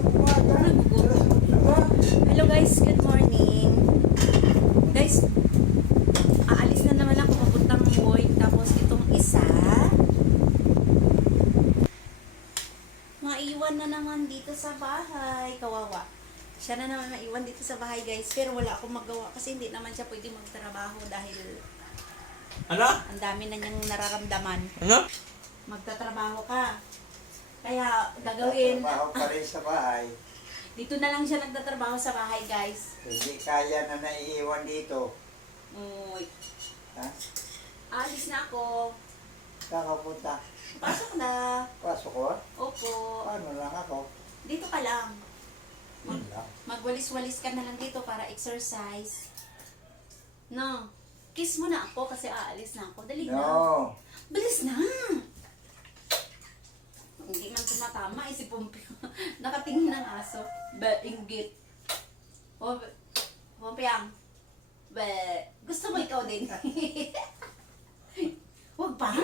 Hello guys, good morning. Guys, aalis na naman ako papuntang work. Tapos itong isa, maiwan na naman dito sa bahay. Kawawa. Siya na naman maiwan dito sa bahay guys. Pero wala akong magawa kasi hindi naman siya pwede magtrabaho dahil Ano? ang dami na niyang nararamdaman. Ano? Magtatrabaho ka. Kaya gagawin, Trabaho pa rin sa bahay. dito na lang siya nagtatrabaho sa bahay guys. Hindi kaya na naiiwan dito. Uy, Ha? alis na ako. Kakapunta. Pasok na. Pasok ko? Opo. Paano lang ako? Dito ka lang. Yun lang. Magwalis-walis ka na lang dito para exercise. No. Kiss mo na ako kasi aalis na ako. Dali na. No. Bilis na. Hindi man tumatama eh si Pompeo. Nakatingin ng aso. Ba, inggit. O, Pompeang. Ba, gusto mo ikaw din? Huwag pa.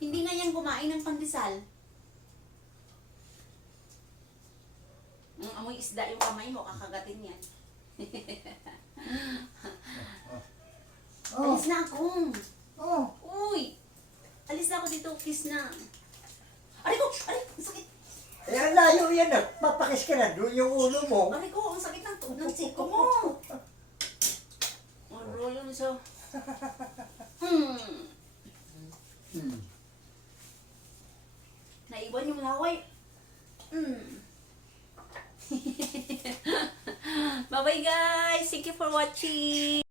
Hindi nga yan kumain ng pandesal. Amoy isda yung kamay mo, kakagatin yan. Oh. Alis na ako. Oh. Uy! Alis na ako dito, kiss na. Aray ko! Aray! Ang sakit! Eh, ang layo yan ah. Papakis ka na doon yung ulo mo. Aray ko! Ang sakit ng siko mo! Aray yun siya. Hmm. Naiwan yung laway. Bye-bye guys! Thank you for watching!